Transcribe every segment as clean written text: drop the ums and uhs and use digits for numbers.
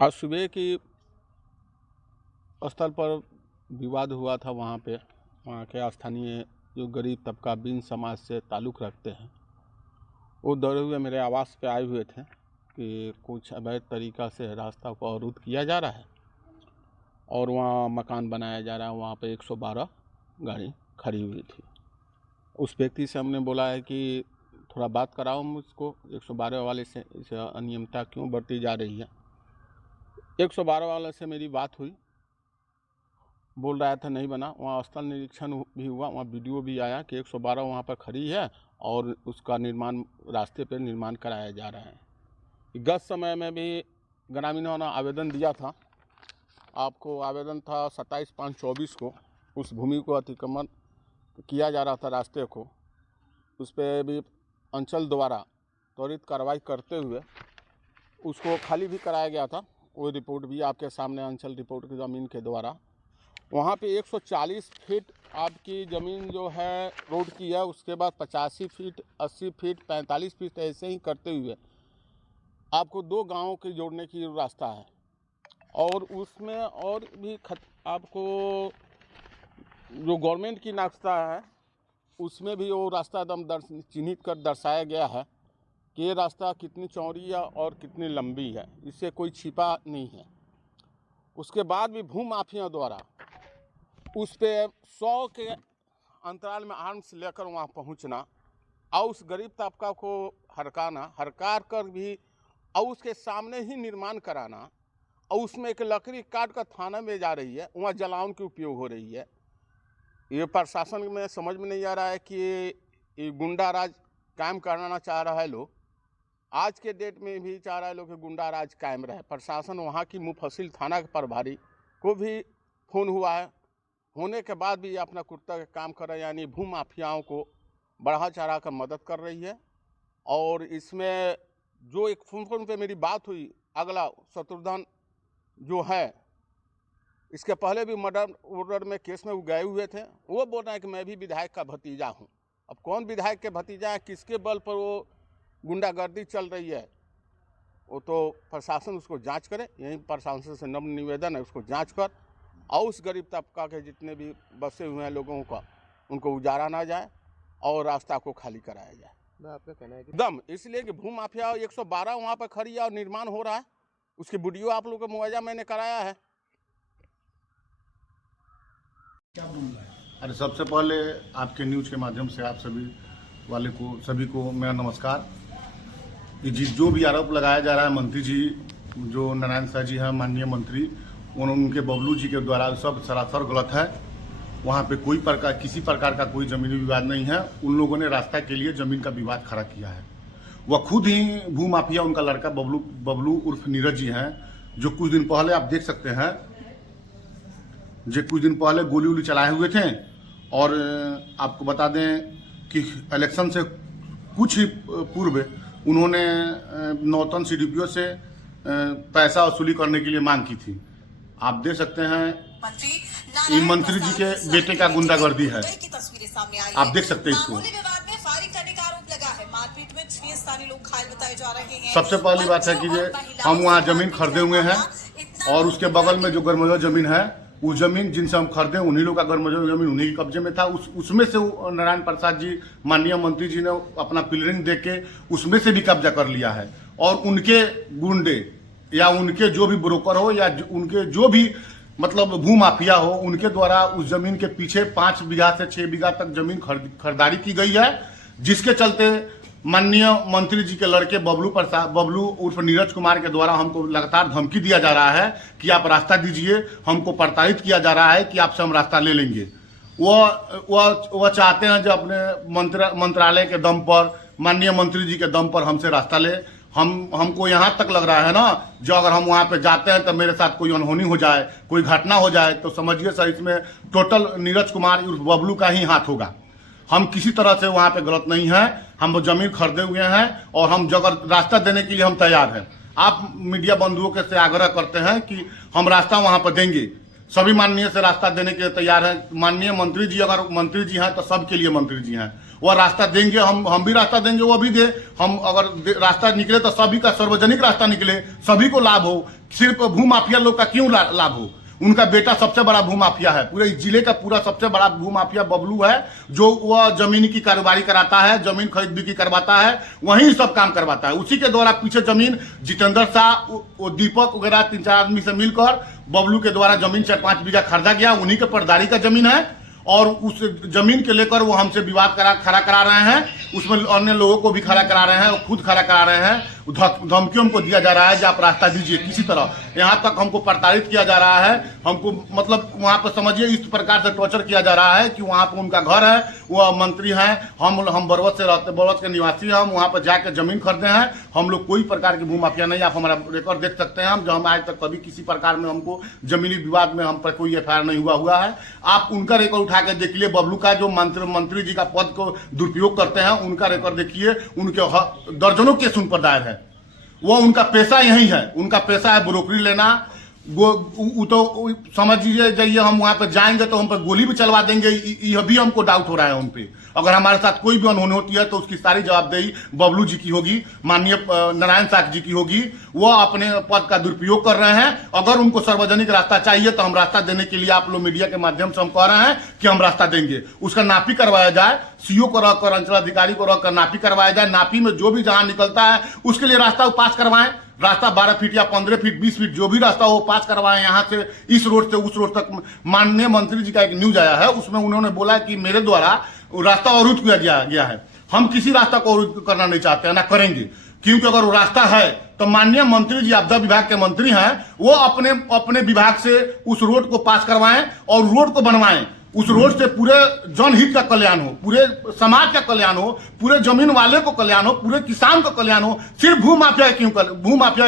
आज सुबह की स्थल पर विवाद हुआ था। वहाँ के स्थानीय जो गरीब तबका बिन समाज से ताल्लुक़ रखते हैं, वो दौड़े हुए मेरे आवास पे आए हुए थे कि कुछ अवैध तरीक़ा से रास्ता को अवरुद्ध किया जा रहा है और वहाँ मकान बनाया जा रहा है। वहाँ पे 112 गाड़ी खड़ी हुई थी। उस व्यक्ति से हमने बोला है कि थोड़ा बात कराओ मुझको, 112 वाले से इसे अनियमितता क्यों बरती जा रही है। 112 वाले से मेरी बात हुई, बोल रहा था नहीं बना। वहाँ स्थल निरीक्षण भी हुआ, वहाँ वीडियो भी आया कि 112 वहाँ पर खड़ी है और उसका निर्माण रास्ते पर निर्माण कराया जा रहा है। गत समय में भी ग्रामीणों ने आवेदन दिया था। आपको आवेदन था 27/5/24 को। उस भूमि को अतिक्रमण किया जा रहा था रास्ते को, उस पर भी अंचल द्वारा त्वरित कार्रवाई करते हुए उसको खाली भी कराया गया था। वो रिपोर्ट भी आपके सामने, अंचल रिपोर्ट की ज़मीन के द्वारा। वहाँ पे 140 फीट आपकी ज़मीन जो है रोड की है, उसके बाद 85 फीट, 80 फीट, 45 फीट ऐसे ही करते हुए आपको 2 गाँवों के जोड़ने की रास्ता है। और उसमें और भी आपको जो गवर्नमेंट की नाश्ता है उसमें भी वो रास्ता एकदम चिन्हित कर दर्शाया गया है कि ये रास्ता कितनी चौड़ी है और कितनी लंबी है, इससे कोई छिपा नहीं है। उसके बाद भी भू माफियाओं द्वारा उस पे 100 के अंतराल में आर्म्स लेकर वहाँ पहुँचना और उस गरीब तबका को हरकार कर भी और उसके सामने ही निर्माण कराना और उसमें एक लकड़ी काट कर थाना में जा रही है, वहाँ जलावन की उपयोग हो रही है। ये प्रशासन में समझ में नहीं आ रहा है कि ये गुंडा राज कायम करना चाह रहा है लोग। आज के डेट में भी चाह रहा है लोग कि गुंडा राज कायम रहे। प्रशासन वहाँ की मुफस्सिल थाना के प्रभारी को भी फ़ोन हुआ है, होने के बाद भी अपना कुर्ता का काम कर रहे हैं, यानी भू माफियाओं को बढ़ा चढ़ा कर मदद कर रही है। और इसमें जो एक फ़ोन पे मेरी बात हुई, अगला शत्रुघ्न जो है, इसके पहले भी मर्डर में केस में वो गए हुए थे। वो बोल रहे हैं कि मैं भी विधायक का भतीजा हूँ। अब कौन विधायक के भतीजा है, किसके बल पर वो गुंडागर्दी चल रही है, वो तो प्रशासन उसको जांच करे। यही प्रशासन से नम्र निवेदन है, उसको जांच कर और उस गरीब तबका के जितने भी बसे हुए हैं लोगों का, उनको उजारा ना जाए और रास्ता को खाली कराया जाए। आपका कहना है कि दम इसलिए कि भू माफिया 112 वहाँ पर खड़ी है और निर्माण हो रहा है। उसकी वीडियो आप लोगों को मुआवजा मैंने कराया है। अरे सबसे पहले आपके न्यूज़ के माध्यम से आप सभी को मेरा नमस्कार। ये जो भी आरोप लगाया जा रहा है मंत्री जी, जो नारायण शाह जी हैं माननीय मंत्री, उनके बबलू जी के द्वारा सब सरासर गलत है। वहाँ पे किसी प्रकार का कोई ज़मीनी विवाद नहीं है। उन लोगों ने रास्ता के लिए ज़मीन का विवाद खड़ा किया है। वह खुद ही भू माफिया, उनका लड़का बबलू उर्फ नीरज जी हैं, जो कुछ दिन पहले आप देख सकते हैं, जो कुछ दिन पहले गोली वोली चलाए हुए थे। और आपको बता दें कि इलेक्शन से कुछ ही पूर्व उन्होंने नौतन सीडीपीओ से पैसा वसूली करने के लिए मांग की थी। आप देख सकते हैं ये मंत्री जी के बेटे का गुंडागर्दी है। आप देख सकते हैं इसको। सबसे पहली बात है कि हम वहाँ जमीन खरीदे हुए हैं और उसके बगल में जो गरमजोर जमीन है, वो जमीन जिनसे हम खरीदे उन्हीं लोग का गरमजोर जमीन उन्हीं के कब्जे में था। उसमें से नारायण प्रसाद जी माननीय मंत्री जी ने अपना क्लियरिंग दे के उसमें से भी कब्जा कर लिया है। और उनके गुंडे या उनके जो भी ब्रोकर हो या उनके जो भी मतलब भू माफिया हो, उनके द्वारा उस जमीन के पीछे 5 बीघा से 6 बीघा तक जमीन खरीदारी की गई है, जिसके चलते माननीय मंत्री जी के लड़के बबलू उर्फ नीरज कुमार के द्वारा हमको लगातार धमकी दिया जा रहा है कि आप रास्ता दीजिए। हमको प्रताड़ित किया जा रहा है कि आपसे हम रास्ता ले लेंगे। वह चाहते हैं जो अपने मंत्रालय के दम पर, माननीय मंत्री जी के दम पर हमसे रास्ता ले। हमको यहाँ तक लग रहा है ना, जो अगर हम वहाँ पे जाते हैं तो मेरे साथ कोई अनहोनी हो जाए, कोई घटना हो जाए, तो समझिए सर इसमें टोटल नीरज कुमार उर्फ बबलू का ही हाथ होगा। हम किसी तरह से वहाँ पे गलत नहीं है। हम जमीन खरीदे हुए हैं और हम जगह रास्ता देने के लिए हम तैयार हैं। आप मीडिया बंधुओं के से आग्रह करते हैं कि हम रास्ता वहाँ पर देंगे। सभी माननीय से रास्ता देने के लिए तैयार हैं। माननीय मंत्री जी अगर मंत्री जी हैं तो सबके लिए मंत्री जी हैं। वह रास्ता देंगे, हम भी रास्ता देंगे, वो भी दे। हम अगर रास्ता निकले तो सभी का सार्वजनिक रास्ता निकले, सभी को लाभ हो, सिर्फ भूमाफिया लोग का क्यों लाभ हो। उनका बेटा सबसे बड़ा भूमाफिया है, पूरे जिले का पूरा सबसे बड़ा भूमाफिया बबलू है, जो वह जमीन की कारोबारी कराता है, जमीन खरीद बिक्री करवाता है, वहीं सब काम करवाता है। उसी के द्वारा पीछे जमीन जितेंद्र शाह, वो दीपक वगैरह 3-4 आदमी से मिलकर बबलू के द्वारा जमीन 4-5 बीघा खरीदा गया, उन्हीं के परदारी का जमीन है। और उस जमीन के लेकर वो हमसे विवाद खड़ा करा रहे हैं, उसमें अन्य लोगों को भी खड़ा करा रहे हैं, वो खुद खड़ा करा रहे हैं। धमकियों हमको दिया जा रहा है कि आप रास्ता दीजिए किसी तरह, यहाँ तक हमको प्रताड़ित किया जा रहा है। हमको मतलब वहाँ पर समझिए इस प्रकार से टॉर्चर किया जा रहा है कि वहाँ पर उनका घर है, वो मंत्री हैं, हम बरवत से रहते, बरवत के निवासी हैं, हम वहाँ पर जाकर जमीन खरीदे हैं। हम लोग कोई प्रकार की भूमाफिया नहीं, आप हमारा रिकॉर्ड देख सकते हैं। हम आज तक कभी किसी प्रकार में हमको जमीनी विवाद में हम पर कोई FIR नहीं हुआ है। आप उनका रिकॉर्ड उठा के देख लिए, बबलू का जो मंत्री जी का पद को दुरुपयोग करते हैं, उनका रिकॉर्ड देखिए, उनके दर्जनों केस उन पर दायर है। वो उनका पैसा यही है, उनका पैसा है ब्रोकरी लेना। वो तो समझ लीजिए, जाइए हम वहां पर जाएंगे तो हम पर गोली भी चलवा देंगे, यह भी हमको डाउट हो रहा है उन पे। अगर हमारे साथ कोई भी अनहोनी होती है तो उसकी सारी जवाबदेही बबलू जी की होगी, माननीय नारायण साख जी की होगी। वो अपने पद का दुरुपयोग कर रहे हैं। अगर उनको सार्वजनिक रास्ता चाहिए तो हम रास्ता देने के लिए, आप लोग मीडिया के माध्यम से हम कह रहे हैं कि हम रास्ता देंगे। उसका नापी करवाया जाए, CO को रखकर, अंचलाधिकारी को रखकर नापी करवाया जाए। नापी में जो भी जहां निकलता है उसके लिए रास्ता पास करवाएं। रास्ता 12 फीट या 15 फीट 20 फीट जो भी रास्ता हो पास करवाएं। यहाँ से इस रोड से उस रोड तक। माननीय मंत्री जी का एक न्यूज आया है, उसमें उन्होंने बोला कि मेरे द्वारा रास्ता अवरुद्ध किया गया है। हम किसी रास्ता को अवरुद्ध करना नहीं चाहते हैं, ना करेंगे, क्योंकि अगर वो रास्ता है तो माननीय मंत्री जी आपदा विभाग के मंत्री हैं, वो अपने विभाग से उस रोड को पास करवाएं और रोड को बनवाएं। उस रोड से पूरे जनहित का कल्याण हो, पूरे समाज का कल्याण हो, पूरे जमीन वाले को कल्याण हो, पूरे किसान को कल्याण हो। सिर्फ भूमाफिया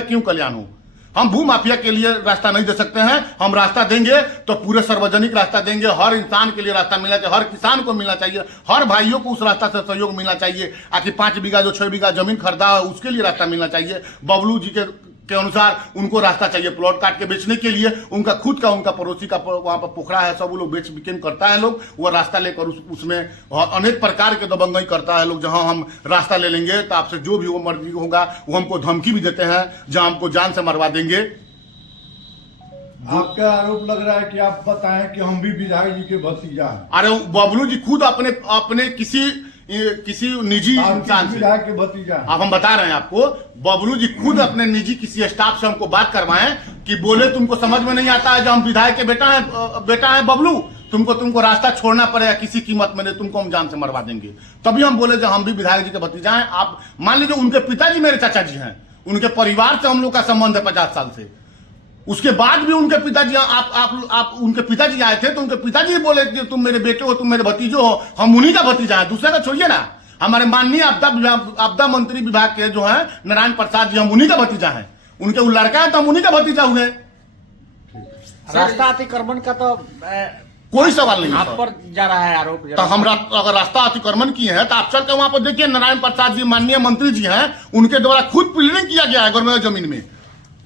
क्यों कल्याण हो। हम भूमाफिया के लिए रास्ता नहीं दे सकते हैं। हम रास्ता देंगे तो पूरे सार्वजनिक रास्ता देंगे, हर इंसान के लिए रास्ता मिलना चाहिए, हर किसान को मिलना चाहिए, हर भाइयों को उस रास्ता से सहयोग मिलना चाहिए। आखिर 5 बीघा जो 6 बीघा जमीन खरीदा है उसके लिए रास्ता मिलना चाहिए। बबलू जी के अनुसार उनको रास्ता चाहिए प्लॉट काट के बेचने के लिए। उनका खुद का, उनका पड़ोसी का वहां पर पोखरा है, सब वो लोग बेच बिकेन करता है लोग। वो रास्ता लेकर उसमें अनेक प्रकार के दबंगई करता है लोग। जहां हम रास्ता ले लेंगे तो आपसे जो भी वो मर्जी होगा, वो हमको धमकी भी देते हैं, जहां हमको जान से मरवा देंगे। आपका आरोप लग रहा है कि आप बताएं कि हम भी विधायक जी के भतीजा हैं। अरे बबलू जी खुद अपने किसी निजी इंसान से, विधायक के भतीजा हैं। अब हम बता रहे हैं आपको, बबलू जी खुद अपने निजी किसी स्टाफ से हमको बात करवाएं कि बोले तुमको समझ में नहीं आता है, जब हम विधायक के बेटा है बबलू, तुमको रास्ता छोड़ना पड़ेगा किसी कीमत में, नहीं तुमको हम जान से मरवा देंगे। तभी हम बोले जब हम भी विधायक जी के भतीजा हैं। आप मान लीजिए उनके पिताजी मेरे चाचा जी हैं, उनके परिवार से हम लोग का संबंध है 50 साल से। उसके बाद भी उनके पिताजी, आप उनके पिताजी आए थे तो उनके पिताजी बोले कि तुम मेरे बेटे हो, तुम मेरे भतीजो हो। हम उन्हीं का भतीजा है, दूसरे का छोड़िए ना। हमारे माननीय आपदा मंत्री विभाग के जो है नारायण प्रसाद जी, हम उन्हीं का भतीजा है। उनके वो लड़का है तो हम उन्हीं का भतीजा हुए। रास्ता अतिक्रमण का तो कोई सवाल नहीं, आप पर जा रहा है आरोप। तो हम अगर रास्ता अतिक्रमण किए हैं तो आप चल के वहां पर देखिए, नारायण प्रसाद जी माननीय मंत्री जी हैं, उनके द्वारा खुद पिलरिंग किया गया है गवर्नमेंट जमीन में,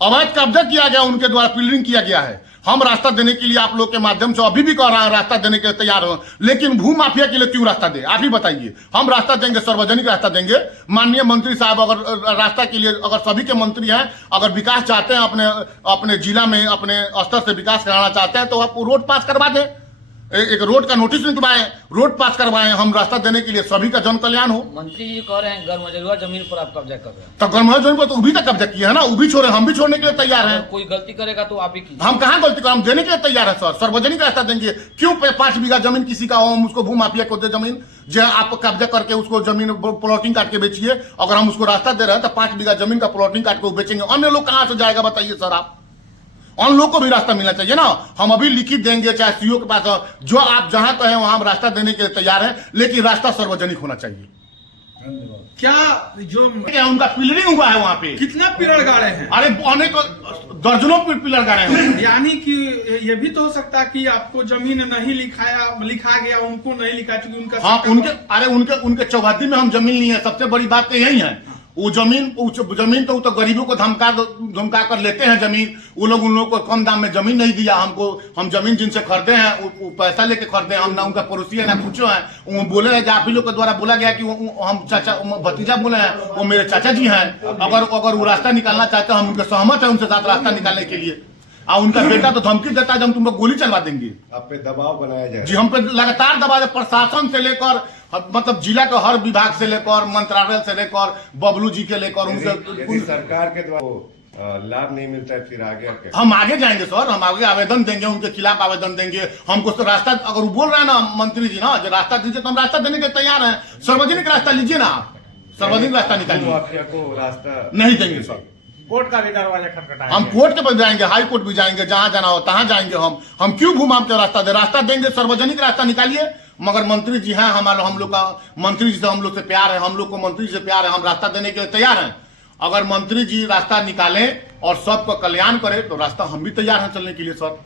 अवैध कब्जा किया गया, उनके द्वारा पिलरिंग किया गया है। हम रास्ता देने के लिए आप लोग के माध्यम से अभी भी कह रहे हैं रास्ता देने के लिए तैयार हो, लेकिन भूमाफिया के लिए क्यों रास्ता दे, आप ही बताइए। हम रास्ता देंगे, सार्वजनिक रास्ता देंगे। माननीय मंत्री साहब अगर रास्ता के लिए, अगर सभी के मंत्री हैं, अगर विकास चाहते हैं, अपने जिला में अपने स्तर से विकास कराना चाहते हैं, तो आप रोड पास करवा दें, एक रोड का नोटिस निकलवाएं, रोड पास करवाएं। हम रास्ता देने के लिए सभी का जन कल्याण हो। मंत्री जी कह रहे हैं गैरमजरूआ जमीन पर आप कब्जा कर रहे हैं, तो गैरमजरूआ जमीन पर तो उभी तक कब्जा किया है ना, उभी छोड़े, हम भी छोड़ने के लिए तैयार हैं। कोई गलती करेगा तो आप ही कीजिए। हम कहाँ गलती करें, हम देने के लिए तैयार है सर, सार्वजनिक रास्ता देंगे। क्यों 5 बीघा जमीन किसी का हो, हम उसको भूमाफिया को दे जमीन, जो आप कब्जा करके उसको जमीन प्लॉटिंग काट के बेचिए। अगर हम उसको रास्ता दे रहे हैं तो 5 बीघा जमीन का प्लॉटिंग काट के बेचेंगे, अन्य लोग कहाँ से जाएगा बताइए सर आप। उन लोग को भी रास्ता मिलना चाहिए ना। हम अभी लिखित देंगे, चाहे CO के पास, जो आप जहां कहें वहां हम रास्ता देने के लिए तैयार हैं, लेकिन रास्ता सार्वजनिक होना चाहिए। क्या जो उनका पिलरिंग हुआ है वहां पे, कितना पिलर गाड़े हैं? अरे अनेक दर्जनों पिलर गाड़े हैं। यानी कि ये भी तो हो सकता है कि आपको जमीन नहीं लिखा गया, उनको नहीं लिखा, क्योंकि उनका हाँ, उनके चौहद्दी में हम जमीन ली है। सबसे बड़ी बात तो यही है, वो जमीन तो गरीबों को धमका कर लेते हैं जमीन। वो लोग उन लोगों को कम दाम में जमीन नहीं दिया हमको। हम जमीन जिनसे खरीदे हैं वो पैसा लेके खरीदे हैं। हम ना उनका पड़ोसी है ना कुछ है। वो बोले हैं आप ही लोग के द्वारा बोला गया कि हम चाचा भतीजा बोले हैं, वो मेरे चाचा जी हैं। अगर वो रास्ता निकालना चाहते हैं हम उनके सहमत है उनसे साथ रास्ता निकालने के लिए। और उनका बेटा तो धमकी देता है हम तुमको गोली चलवा देंगे। आप पे दबाव बनाया जाए जी, हम पे लगातार दबाव, प्रशासन से लेकर मतलब जिला के हर विभाग से लेकर मंत्रालय से लेकर बबलू जी के लेकर यदि सरकार के द्वारा लाभ नहीं मिलता है फिर आगे क्या? हम आगे जाएंगे सर, हम आगे आवेदन देंगे, उनके खिलाफ आवेदन देंगे। हमको तो रास्ता अगर वो बोल रहे हैं ना मंत्री जी ना जो रास्ता दीजिए तो हम रास्ता देने के तैयार हैं। सार्वजनिक रास्ता लीजिए ना, आप सार्वजनिक रास्ता निकालिए। माफिया को रास्ता नहीं देंगे सर। कोर्ट का भी दरवाजा खटखटाएंगे। हम कोर्ट के पास जाएंगे, हाई कोर्ट भी जाएंगे, जहां जाना हो तहां जाएंगे। हम क्यों घूम आपके रास्ता दे? रास्ता देंगे, सार्वजनिक रास्ता निकालिए। मगर मंत्री जी हैं हमारा, हम लोग का मंत्री जी से हम लोग से प्यार है, हम लोग को मंत्री जी से प्यार है, हम रास्ता देने के लिए तैयार हैं। अगर मंत्री जी रास्ता निकालें और सबका कल्याण करें तो रास्ता हम भी तैयार हैं चलने के लिए सर।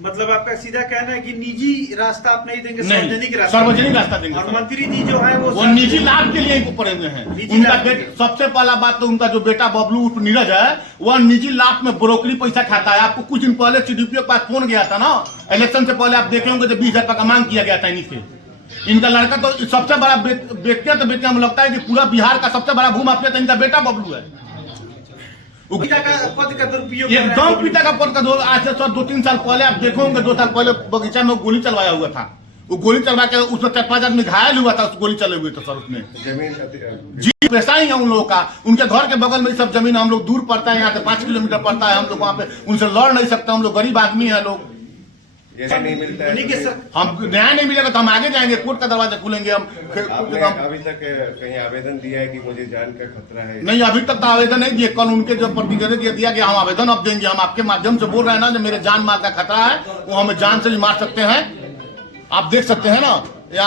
मतलब आपका सीधा कहना है कि निजी रास्ता आप नहीं देंगे, नहीं, सार्वजनिक रास्ता सार्वजनिक रास्ता देंगे और सर। मंत्री जी जो है वो निजी लाभ के लिए पड़े हुए हैं। निजी उनका लाभ के लिए। सबसे पहला बात तो उनका जो बेटा बबलू उर्फ नीरज है वह निजी लाभ में ब्रोकरी पैसा खाता है। आपको कुछ दिन पहले सीडीपीओ के पास फोन गया था ना, इलेक्शन से पहले आप देखे होंगे तो 20,000 का मांग किया गया था इनसे। इनका लड़का तो सबसे बड़ा बेटे हमें लगता है कि पूरा बिहार का सबसे बड़ा भूमाफिया तो इनका बेटा बबलू है। पिता का पद का दुरुपयोग एकदम पिता का पद का आज से सर 2-3 साल पहले आप देखो होंगे, 2 साल पहले बगीचा में गोली चलवाया हुआ था। वो गोली चलवा के उसमें 4-5 आदमी घायल हुआ था उस गोली चले हुए तो सर उसमें। जमीन जी पैसा ही है उन लोगों का। उनके घर के बगल में सब जमीन हम लोग दूर पड़ता है, यहाँ से 5 किलोमीटर पड़ता है। हम लोग वहाँ पे उनसे लड़ नहीं सकते, हम लोग गरीब आदमी है लोग। ये नहीं मिलता है तो हम न्याय नहीं मिलेगा तो हम आगे जाएंगे, कोर्ट का दरवाजा खोलेंगे। आपने अभी तक कहीं आवेदन दिया है कि मुझे जान का खतरा है? नहीं, अभी तक तो आवेदन नहीं दिए। कल उनके जो प्रतिक्रिया दिया गया हम आवेदन अब देंगे। हम आपके माध्यम से बोल रहे हैं ना जो मेरे जान माल का खतरा है, वो हमें जान से भी मार सकते हैं। आप देख सकते हैं ना, या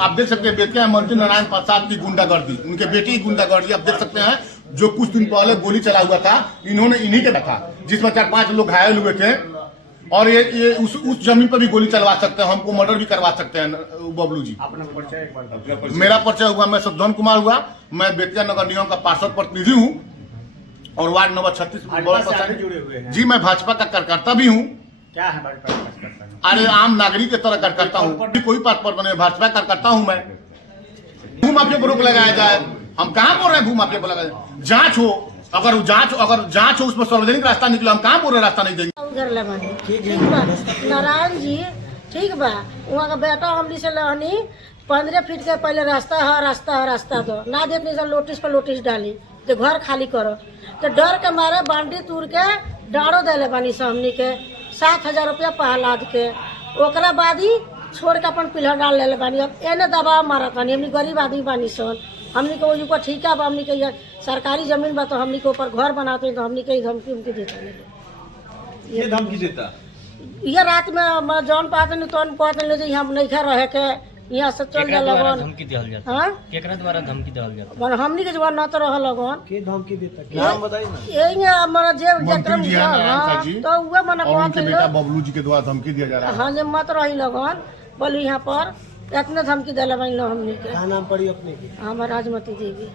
आप देख सकते हैं बेटे मंत्री नारायण प्रसाद की गुंडागर्दी, उनके बेटे की गुंडागर्दी आप देख सकते हैं। जो कुछ दिन पहले गोली चला हुआ था इन्होंने इन्हीं के था, जिसमें 4-5 लोग घायल हुए थे। और ये उस जमीन पर भी गोली चलवा सकते हैं, हमको मर्डर भी करवा सकते हैं बबलू जी। मेरा परिचय हुआ, मैं सुधन कुमार हुआ, मैं बेतिया नगर निगम का पार्षद प्रतिनिधि हूँ और वार्ड नंबर 36 जुड़े हुए हैं। जी। मैं भाजपा का कार्यकर्ता भी हूँ। क्या है भाजपा का कार्यकर्ता? अरे आम नागरिक की तरह कार्यकर्ता हूँ, कोई पद पर बने भाजपा कार्यकर्ता हूँ मैं। भूमाफिया पर रोक लगाया जाए, हम कहाँ बोल रहे हैं भूमाफिया पर लगाया? जांच हो, अगर जांच हो उसमें सार्वजनिक रास्ता निकले, हम कहाँ बोल रहे रास्ता नहीं देंगे। उधर लगनी ठीक बा नारायण जी, ठीक बा। वहाँ का बेटा हमनी से लहनी 15 फीट के पहले रास्ता दो ना देते सर, नोटिस पर नोटिस डाली तो घर खाली करो। तो डर के मारे बांडी तूर के डाड़ो देले बानी से हमनी के 7,000 रुपया पहलाद के। ओकरा बाद ही छोड़ के अपन पिलर डाल ले बानी। अब एने दबाव मारा तानी, हमनी गरीब आदमी बानी सन। हमनी को ऊपर ठीक है, हमनी के सरकारी जमीन बा तो हमनी के ऊपर घर बनाते तो हमनी के धमकी उमकी देता नहीं। ये धमकी देता ये रात में जौन पाते नहीं तो कहते नहीं हम नहीं खा रहे के यहाँ से चल जा लगन। धमकी दिहल जाता हाँ केकरा द्वारा धमकी दिहल जाता? हमनी के जवान न तो रह लगन के धमकी देता नाम बताइए ना। यही हमारा जे जक्रम मंत्री जी हैं नारायण जी, तो वह मना और उनके कहते बेटा बबलू जी के द्वारा धमकी दिया जा रहा है। हाँ जे मत रही लगन बोली यहाँ पर इतना धमकी दिला बन हमनी के। क्या नाम पड़ी अपने की? हमारा राजमती देवी।